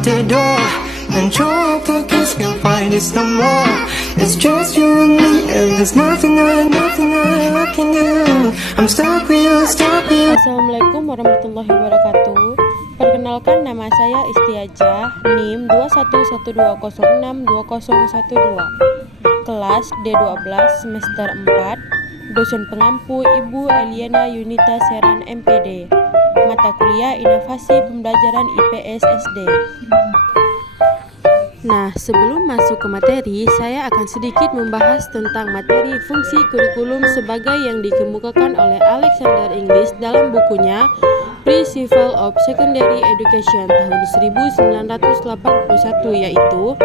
out the door and try to kiss, can't find this no more. It's just you and me, and there's nothing I can do. I'm stuck with you, stuck with you. Assalamualaikum warahmatullahi wabarakatuh. Perkenalkan, nama saya Istiajah, NIM 2112062012, kelas D12 semester 4, dosen pengampu Ibu Eliana Yunita Seran MPD, mata kuliah Inovasi Pembelajaran IPS SD. Nah, sebelum masuk ke materi, saya akan sedikit membahas tentang materi fungsi kurikulum sebagai yang dikemukakan oleh Alexander Inglis dalam bukunya Principles of Secondary Education tahun 1981, yaitu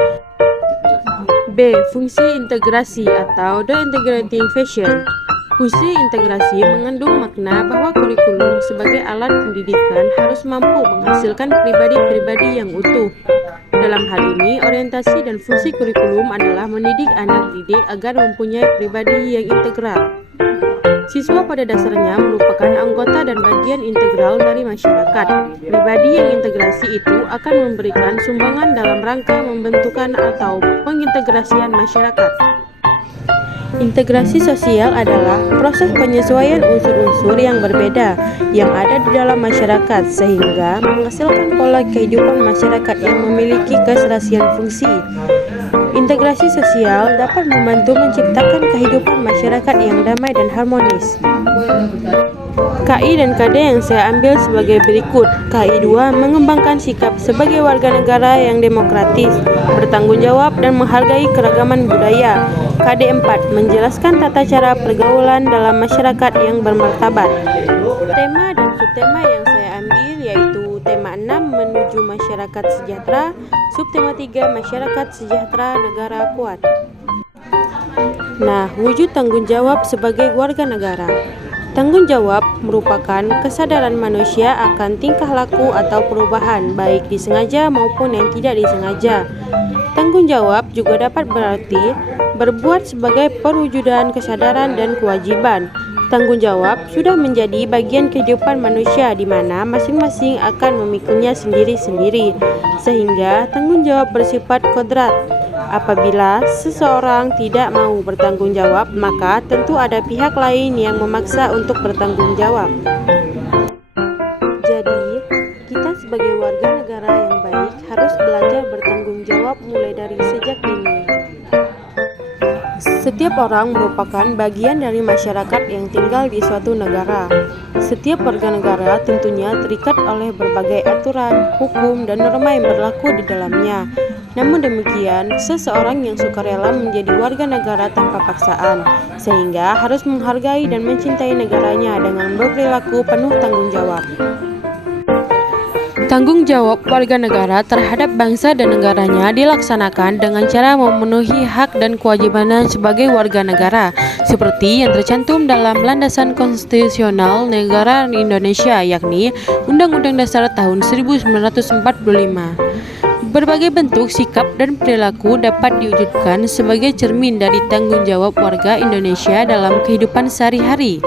B. Fungsi integrasi atau The Integrating Fashion. Fungsi integrasi mengandung makna bahwa kurikulum sebagai alat pendidikan harus mampu menghasilkan pribadi-pribadi yang utuh. Dalam hal ini, orientasi dan fungsi kurikulum adalah mendidik anak didik agar mempunyai pribadi yang integral. Siswa pada dasarnya merupakan anggota dan bagian integral dari masyarakat. Pribadi yang integrasi itu akan memberikan sumbangan dalam rangka membentukan atau pengintegrasian masyarakat. Integrasi sosial adalah proses penyesuaian unsur-unsur yang berbeda yang ada di dalam masyarakat sehingga menghasilkan pola kehidupan masyarakat yang memiliki keserasian fungsi. Integrasi sosial dapat membantu menciptakan kehidupan masyarakat yang damai dan harmonis. KI dan KD yang saya ambil sebagai berikut. KI 2 mengembangkan sikap sebagai warga negara yang demokratis, bertanggung jawab dan menghargai keragaman budaya. KD 4 menjelaskan tata cara pergaulan dalam masyarakat yang bermartabat. Tema dan subtema yang saya ambil yaitu tema 6 menuju masyarakat sejahtera, subtema 3 masyarakat sejahtera negara kuat. Nah, wujud tanggung jawab sebagai warga negara. Tanggung jawab merupakan kesadaran manusia akan tingkah laku atau perubahan, baik disengaja maupun yang tidak disengaja. Tanggung jawab juga dapat berarti berbuat sebagai perwujudan kesadaran dan kewajiban. Tanggung jawab sudah menjadi bagian kehidupan manusia di mana masing-masing akan memikulnya sendiri-sendiri, sehingga tanggung jawab bersifat kodrat. Apabila seseorang tidak mau bertanggung jawab, maka tentu ada pihak lain yang memaksa untuk bertanggung jawab. Jadi, kita sebagai warga negara yang baik harus belajar bertanggung jawab mulai dari sejak dini. Setiap orang merupakan bagian dari masyarakat yang tinggal di suatu negara. Setiap warga negara tentunya terikat oleh berbagai aturan, hukum, dan norma yang berlaku di dalamnya. Namun demikian, seseorang yang sukarela menjadi warga negara tanpa paksaan, sehingga harus menghargai dan mencintai negaranya dengan berperilaku penuh tanggung jawab. Tanggung jawab warga negara terhadap bangsa dan negaranya dilaksanakan dengan cara memenuhi hak dan kewajibannya sebagai warga negara, seperti yang tercantum dalam landasan konstitusional negara Indonesia, yakni Undang-Undang Dasar tahun 1945. Berbagai bentuk sikap dan perilaku dapat diwujudkan sebagai cermin dari tanggung jawab warga Indonesia dalam kehidupan sehari-hari.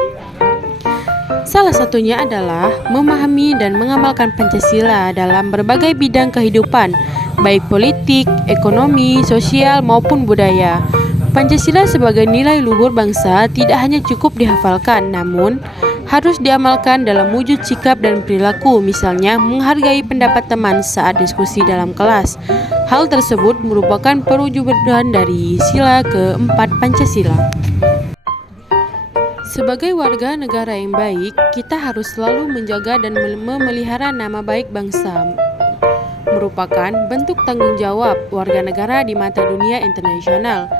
Salah satunya adalah memahami dan mengamalkan Pancasila dalam berbagai bidang kehidupan, baik politik, ekonomi, sosial, maupun budaya. Pancasila sebagai nilai luhur bangsa tidak hanya cukup dihafalkan, namun harus diamalkan dalam wujud sikap dan perilaku, misalnya menghargai pendapat teman saat diskusi dalam kelas. Hal tersebut merupakan perwujudan dari sila keempat Pancasila. Sebagai warga negara yang baik, kita harus selalu menjaga dan memelihara nama baik bangsa. Merupakan bentuk tanggung jawab warga negara di mata dunia internasional.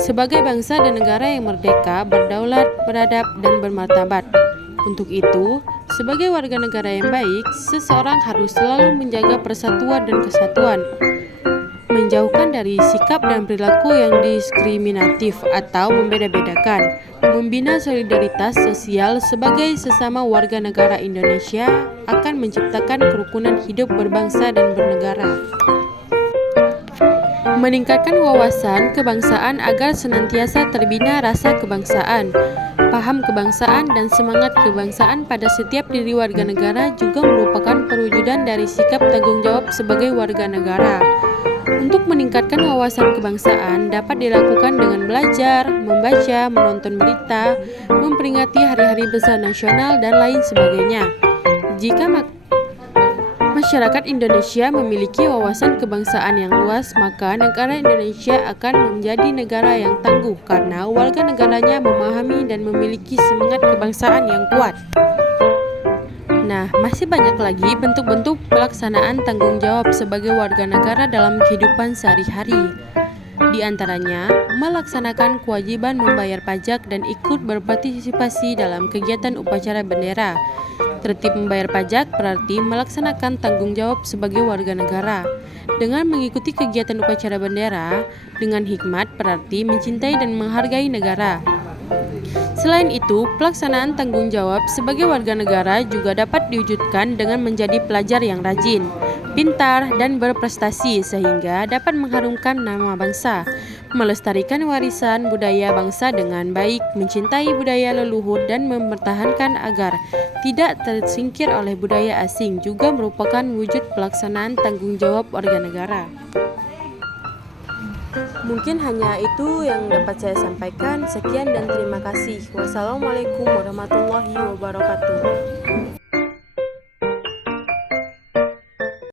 Sebagai bangsa dan negara yang merdeka, berdaulat, beradab, dan bermartabat. Untuk itu, sebagai warga negara yang baik, seseorang harus selalu menjaga persatuan dan kesatuan, menjauhkan dari sikap dan perilaku yang diskriminatif atau membeda-bedakan, membina solidaritas sosial sebagai sesama warga negara Indonesia akan menciptakan kerukunan hidup berbangsa dan bernegara. Meningkatkan wawasan kebangsaan agar senantiasa terbina rasa kebangsaan, paham kebangsaan dan semangat kebangsaan pada setiap diri warga negara juga merupakan perwujudan dari sikap tanggung jawab sebagai warga negara. Untuk meningkatkan wawasan kebangsaan dapat dilakukan dengan belajar, membaca, menonton berita, memperingati hari-hari besar nasional, dan lain sebagainya. Jika masyarakat Indonesia memiliki wawasan kebangsaan yang luas, maka negara Indonesia akan menjadi negara yang tangguh karena warga negaranya memahami dan memiliki semangat kebangsaan yang kuat. Nah, masih banyak lagi bentuk-bentuk pelaksanaan tanggung jawab sebagai warga negara dalam kehidupan sehari-hari. Di antaranya, melaksanakan kewajiban membayar pajak dan ikut berpartisipasi dalam kegiatan upacara bendera. Tertib membayar pajak berarti melaksanakan tanggung jawab sebagai warga negara. Dengan mengikuti kegiatan upacara bendera dengan hikmat berarti mencintai dan menghargai negara. Selain itu, pelaksanaan tanggung jawab sebagai warga negara juga dapat diwujudkan dengan menjadi pelajar yang rajin, pintar, dan berprestasi sehingga dapat mengharumkan nama bangsa, melestarikan warisan budaya bangsa dengan baik, mencintai budaya leluhur, dan mempertahankan agar tidak tersingkir oleh budaya asing juga merupakan wujud pelaksanaan tanggung jawab warga negara. Mungkin hanya itu yang dapat saya sampaikan. Sekian dan terima kasih. Wassalamualaikum warahmatullahi wabarakatuh.